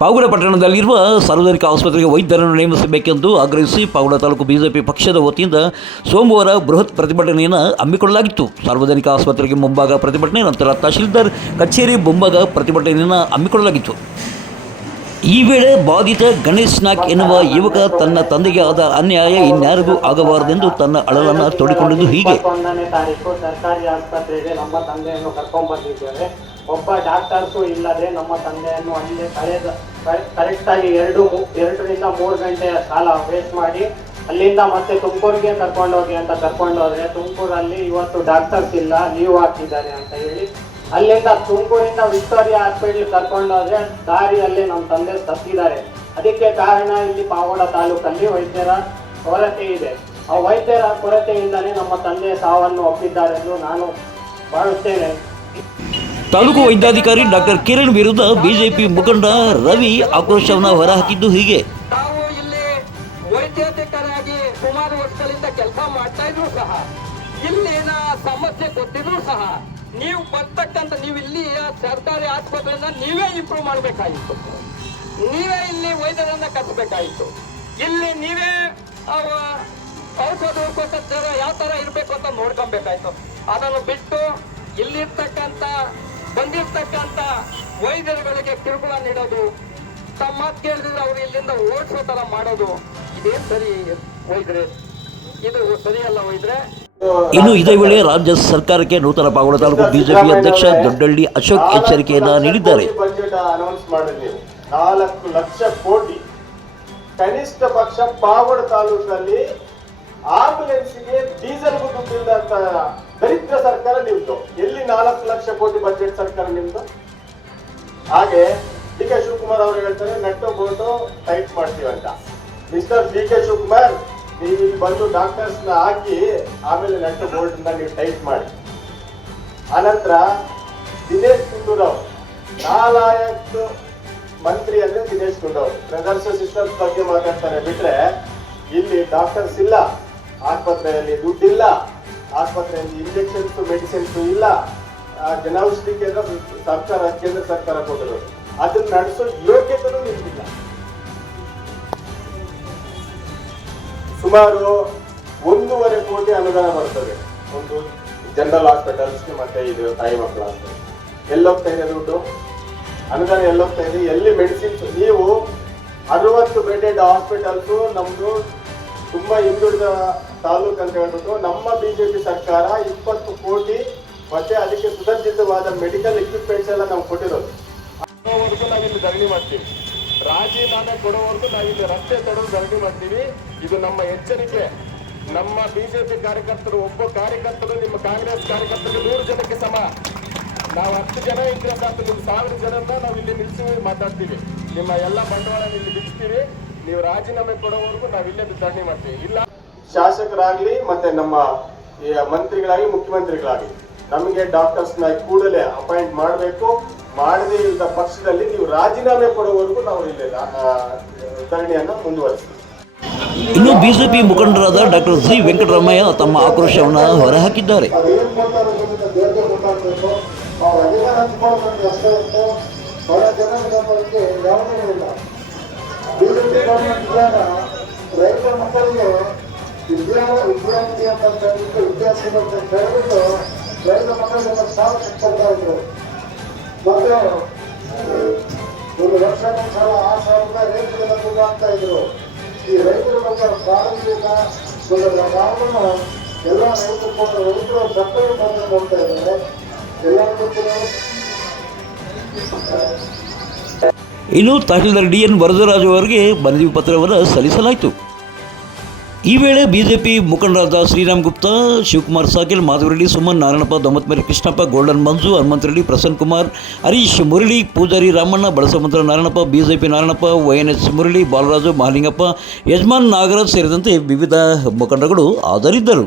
ಪಾವಗಡ ಪಟ್ಟಣದಲ್ಲಿರುವ ಸಾರ್ವಜನಿಕ ಆಸ್ಪತ್ರೆಗೆ ವೈದ್ಯರನ್ನು ನೇಮಿಸಬೇಕೆಂದು ಆಗ್ರಹಿಸಿ ಪಾವಗಡ ತಾಲೂಕು ಬಿಜೆಪಿ ಪಕ್ಷದ ವತಿಯಿಂದ ಸೋಮವಾರ ಬೃಹತ್ ಪ್ರತಿಭಟನೆಯನ್ನು ಹಮ್ಮಿಕೊಳ್ಳಲಾಗಿತ್ತು. ಸಾರ್ವಜನಿಕ ಆಸ್ಪತ್ರೆಗೆ ಮುಂಭಾಗ ಪ್ರತಿಭಟನೆ, ನಂತರ ತಹಶೀಲ್ದಾರ್ ಕಚೇರಿ ಮುಂಭಾಗ ಪ್ರತಿಭಟನೆಯನ್ನು ಹಮ್ಮಿಕೊಳ್ಳಲಾಗಿತ್ತು. ಈ ವೇಳೆ ಬಾಧಿತ ಗಣೇಶ್ ನಾಗ್ ಎನ್ನುವ ಯುವಕ ತನ್ನ ತಂದೆಗೆ ಆದ ಅನ್ಯಾಯ ಇನ್ಯಾರಿಗೂ ಆಗಬಾರದೆಂದು ತನ್ನ ಅಳಲನ್ನು ತೋಡಿಕೊಂಡಿದ್ದು ಹೀಗೆ. ತಾರೀಕು ಸರ್ಕಾರಿ ಆಸ್ಪತ್ರೆಗೆ ನಮ್ಮ ತಂದೆಯನ್ನು ಕರ್ಕೊಂಡು ಬಂದಿದ್ದೇವೆ ಒಬ್ಬ ಡಾಕ್ಟರ್ಸು ಇಲ್ಲದೆ ನಮ್ಮ ತಂದೆಯನ್ನು ಅಲ್ಲಿ ಕಳೆದ ಕರೆಕ್ಟ್ ಆಗಿ ಎರಡು ಎರಡರಿಂದ ಮೂರು ಗಂಟೆಯ ಕಾಲ ವೇಸ್ಟ್ ಮಾಡಿ ಅಲ್ಲಿಂದ ಮತ್ತೆ ತುಮಕೂರಿಗೆ ಕರ್ಕೊಂಡೋಗಿ ಅಂತ ಕರ್ಕೊಂಡೋದ್ರೆ ತುಮಕೂರಲ್ಲಿ ಇವತ್ತು ಡಾಕ್ಟರ್ಸ್ ಇಲ್ಲ, ಲೀವ್ ಹಾಕಿದ್ದಾರೆ ಅಂತ ಹೇಳಿ ಅಲ್ಲಿಂದ ತುಮಕೂರಿಂದ ವಿಕ್ಟೋರಿಯಾ ಹಾಸ್ಪಿಟಲ್ ಕರ್ಕೊಂಡೋದ್ರೆ ದಾರಿಯಲ್ಲಿ ನಮ್ಮ ತಂದೆ ಸತ್ತಿದ್ದಾರೆ. ಅದಕ್ಕೆ ಕಾರಣ ಇಲ್ಲಿ ಪಾವಗಡ ತಾಲೂಕಲ್ಲಿ ವೈದ್ಯರ ಕೊರತೆ ಇದೆ. ಆ ವೈದ್ಯರ ಕೊರತೆಯಿಂದಲೇ ನಮ್ಮ ತಂದೆ ಸಾವನ್ನು ಒಪ್ಪಿದ್ದಾರೆಂದು ನಾನು ಭಾವಿಸ್ತೇನೆ. ತಾಲೂಕು ವೈದ್ಯಾಧಿಕಾರಿ ಡಾಕ್ಟರ್ ಕಿರಣ್ ವಿರುದ್ಧ ಬಿಜೆಪಿ ಮುಖಂಡ ರವಿ ಆಕ್ರೋಶವನ್ನು ಹೊರಹಾಕಿದ್ದು ಹೀಗೆ. ತಾವು ಇಲ್ಲಿ ವೈದ್ಯಾಧಿಕಾರಿಯಾಗಿ ಸುಮಾರು ವರ್ಷಗಳಿಂದ ಕೆಲಸ ಮಾಡ್ತಾ ಇದ್ರು ಸಹ ಇಲ್ಲಿನ ಸಮಸ್ಯೆ ಕೊಟ್ಟಿದ್ರು ಸಹ ನೀವು ಬರ್ತಕ್ಕಂಥ ನೀವು ಇಲ್ಲಿ ಸರ್ಕಾರಿ ಆಸ್ಪತ್ರೆಯನ್ನ ನೀವೇ ಇಂಪ್ರೂವ್ ಮಾಡಬೇಕಾಗಿತ್ತು. ನೀವೇ ಇಲ್ಲಿ ವೈದ್ಯರನ್ನ ಕಟ್ಟಬೇಕಾಯಿತು ಇಲ್ಲಿ ನೀವೇ ಔಷಧ ಕೊಟ್ಟ ಯಾವ ತರ ಇರಬೇಕು ಅಂತ ನೋಡ್ಕೊಬೇಕಾಯ್ತು. ಅದನ್ನು ಬಿಟ್ಟು ಇಲ್ಲಿರ್ತಕ್ಕಂಥ, ಬಂದಿರ್ತಕ್ಕಂಥ ವೈದ್ಯರುಗಳಿಗೆ ಕಿರುಕುಳ ನೀಡೋದು, ತಮ್ಮ ಮಾತು ಕೇಳಿದ್ರೆ ಅವ್ರು ಇಲ್ಲಿಂದ ಓಡಿಸೋ ತರ ಮಾಡೋದು, ಇದೇನ್ ಸರಿ ವೈದ್ಯರೇ? ಇದು ಸರಿಯಲ್ಲ ವೈದ್ಯರೇ? ಇನ್ನು ಇದೇ ವೇಳೆ ರಾಜ್ಯ ಸರ್ಕಾರಕ್ಕೆ ನೂತನ ಪಾಗೋಡ ತಾಲೂಕು ಬಿಜೆಪಿ ಅಧ್ಯಕ್ಷ ದೊಡ್ಡಳ್ಳಿ ಅಶೋಕ್ ಎಚ್ಚರಿಕೆಯನ್ನ ನೀಡಿದ್ದಾರೆ. ನಾಲ್ಕು ಲಕ್ಷ ಕೋಟಿ ಕನಿಷ್ಠ ಪಕ್ಷ ಪಾವಡ ತಾಲೂಕಲ್ಲಿ ಆಂಬುಲೆನ್ಸ್ಗೆ ಡೀಸೆಲ್ ದುಡ್ಡಿಲ್ಲ ಅಂತ ದರಿದ್ರ ಸರ್ಕಾರ ನಿಮ್ದು. ಎಲ್ಲಿ ನಾಲ್ಕು ಲಕ್ಷ ಕೋಟಿ ಬಜೆಟ್ ಸರ್ಕಾರ ನಿಮ್ದು? ಹಾಗೆ ಡಿ ಕೆ ಶಿವಕುಮಾರ್ ಅವರು ಹೇಳ್ತಾರೆ, ನೆಟ್ಟು ಬೋಟು ಟೈಪ್ ಮಾಡ್ತೀವಿ ಅಂತ. ಮಿಸ್ಟರ್ ಡಿ ಕೆ ಶಿವಕುಮಾರ್ ನೀವು ಇಲ್ಲಿ ಬಂದು ಡಾಕ್ಟರ್ಸ್ನ ಹಾಕಿ ಆಮೇಲೆ ನೆಟ್ಟು ಬೋಲ್ಟ್ ನೀವು ಟೈಟ್ ಮಾಡಿ. ಅನಂತರ ದಿನೇಶ್ ಗುಂಡೂರಾವ್ ನಾಲಾಯಕ್ ಮಂತ್ರಿ ಅಂದ್ರೆ ದಿನೇಶ್ ಗುಂಡೂರಾವ್ ಬ್ರದರ್ಸ್ ಸಿಸ್ಟರ್ಸ್ ಬಗ್ಗೆ ಮಾತಾಡ್ತಾರೆ ಬಿಟ್ರೆ ಇಲ್ಲಿ ಡಾಕ್ಟರ್ಸ್ ಇಲ್ಲ, ಆಸ್ಪತ್ರೆಯಲ್ಲಿ ದುಡ್ಡಿಲ್ಲ, ಆಸ್ಪತ್ರೆಯಲ್ಲಿ ಇಂಜೆಕ್ಷನ್ಸ್ ಮೆಡಿಸಿನ್ಸ್ ಇಲ್ಲ. ಜನೌಷಧಿ ಕೇಂದ್ರ ಸರ್ಕಾರ ಕೇಂದ್ರ ಸರ್ಕಾರ ಕೊಟ್ಟಿರೋದು. ಅದನ್ನ ನಡೆಸೋ ಯೋಗ್ಯತೆನೂ ಸುಮಾರು ಒಂದೂವರೆ ಕೋಟಿ ಅನುದಾನ ಬರ್ತದೆ. ಒಂದು ಜನರಲ್ ಹಾಸ್ಪಿಟಲ್ಸ್ಗೆ ಮತ್ತೆ ಇದು ತಾಯಿ ಮಕ್ಕಳ ಎಲ್ಲೋಗ್ತಾ ಇದೆ ದುಡ್ಡು? ಅನುದಾನ ಎಲ್ಲೋಗ್ತಾ ಇದೆ? ಎಲ್ಲಿ ಮೆಡಿಸಿನ್ಸ್ ನೀವು ಅರವತ್ತು ಬೆಡೆಡ್ ಹಾಸ್ಪಿಟಲ್ಸ್ ನಮ್ದು ತುಂಬಾ ಹಿಂದುಳಿದ ತಾಲೂಕು ಅಂತ ಹೇಳ್ಬಿಟ್ಟು ನಮ್ಮ ಬಿಜೆಪಿ ಸರ್ಕಾರ ಇಪ್ಪತ್ತು ಕೋಟಿ ಮತ್ತೆ ಅದಕ್ಕೆ ಸುಸಜ್ಜಿತವಾದ ಮೆಡಿಕಲ್ ಎಕ್ವಿಪ್ಮೆಂಟ್ಸ್ ಎಲ್ಲ ನಾವು ಕೊಟ್ಟಿರೋದು. ಧರಣಿ ಮಾಡ್ತೀವಿ. ರಾಜೀನಾಮೆ ಕೊಡೋವರೆಗೂ ನಾವಿಲ್ಲಿ ರಸ್ತೆ ತಡೆದು ಧರಣಿ ಮಾಡ್ತೀವಿ. ಇದು ನಮ್ಮ ಎಚ್ಚರಿಕೆ. ನಮ್ಮ ಬಿಜೆಪಿ ಕಾರ್ಯಕರ್ತರು, ಒಬ್ಬ ಕಾರ್ಯಕರ್ತರು, ನಿಮ್ಮ ಕಾಂಗ್ರೆಸ್ ಕಾರ್ಯಕರ್ತರಿಗೆ ನೂರು ಜನಕ್ಕೆ ಸಮ. ನಾವು ಹತ್ತು ಜನ ಇದ್ರೆ ಸಾಕು ನಿಮ್ಮ ಸಾವಿರ ಜನರನ್ನ ನಾವು ಇಲ್ಲಿ ನಿಲ್ಲಿಸಿ ಮಾತಾಡ್ತೀವಿ. ನಿಮ್ಮ ಎಲ್ಲ ಬಂಡವಾಳ ಇಲ್ಲಿ ಬಿಡ್ತೀವಿ ನೀವು ರಾಜೀನಾಮೆ ಕೊಡೋವರೆಗೂ ನಾವು ಇಲ್ಲೇ ಧರಣಿ ಮಾಡ್ತೀವಿ. ಇಲ್ಲ. ಶಾಸಕರಾಗ್ಲಿ ಮತ್ತೆ ನಮ್ಮ ಮಂತ್ರಿಗಳಾಗಿ ಮುಖ್ಯಮಂತ್ರಿಗಳಾಗಿ ನಮಗೆ ಡಾಕ್ಟರ್ಸ್ನ ಕೂಡಲೇ ಅಪಾಯಿಂಟ್ ಮಾಡಬೇಕು. ಮಾಡದೇ ಇದ್ದ ಪಕ್ಷದಲ್ಲಿ ನೀವು ರಾಜೀನಾಮೆ ಕೊಡುವವರೆಗೂ ನಾವು ಇಲ್ಲಿ ಧರಣಿಯನ್ನು ಮುಂದುವರಿಸ್ತೀವಿ. ಇನ್ನು ಬಿಜೆಪಿ ಮುಖಂಡರಾದ ಡಾಕ್ಟರ್ ಜಿ ವೆಂಕಟರಾಮಯ್ಯ ತಮ್ಮ ಆಕ್ರೋಶವನ್ನು ಹೊರಹಾಕಿದ್ದಾರೆ. ಮಕ್ಕಳಿಗೆ ವಿದ್ಯಾ ವಿದ್ಯಾರ್ಥಿ ಅಂತ ಹೇಳ್ಬಿಟ್ಟು ವಿದ್ಯಾರ್ಥಿ ಅಂತ ಹೇಳ್ಬಿಟ್ಟು ರೈತ ಮಕ್ಕಳಿಗೆ ಒಂದು ಸಾವಿರ ಕೊಡ್ತಾ ಇದ್ರು ಮತ್ತೆ ಒಂದು ವರ್ಷಕ್ಕೊಂದು ಸಲ ಆರು ಸಾವಿರ ರೂಪಾಯಿ ರೈತರಿಗೆಲ್ಲ ದುಡ್ಡು ಇದ್ರು. ಈ ರೈತರ ಬಗ್ಗೆ ಪ್ರಾರಂಭಿಕ ಒಂದು ಕಾರಣನ ಎಲ್ಲ ರೈತರು ಕೂಡ ರೈತರು ಸಕ್ಕರೆ ಬಂದು ಹೋಗ್ತಾ ಇದ್ದಾರೆ. ಎಲ್ಲರಿಗೂ ಇನ್ನು ತಹಶೀಲ್ದಾರ್ ಡಿ ಎನ್ ವರದರಾಜು ಅವರಿಗೆ ಮನವಿ ಪತ್ರವನ್ನು ಸಲ್ಲಿಸಲಾಯಿತು. ಈ ವೇಳೆ ಬಿಜೆಪಿ ಮುಖಂಡರಾದ Shriram Gupta, Shivakumar ಸಾಕಿಲ್ Madhavareddy Suman, Narayanappa Damatmari Krishnappa golden Manju Hanumantha Reddy Prasanna Kumar, Harish Murali, Pujari Ramanna ಬಳಸಮಂತ್ರ Narayanappa, BJP Narayanappa YNS Murali, Balaraju Mahalingappa Yajaman Nagaraj ಸೇರಿದಂತೆ ವಿವಿಧ ಮುಖಂಡಗಳು ಹಾಜರಿದ್ದರು.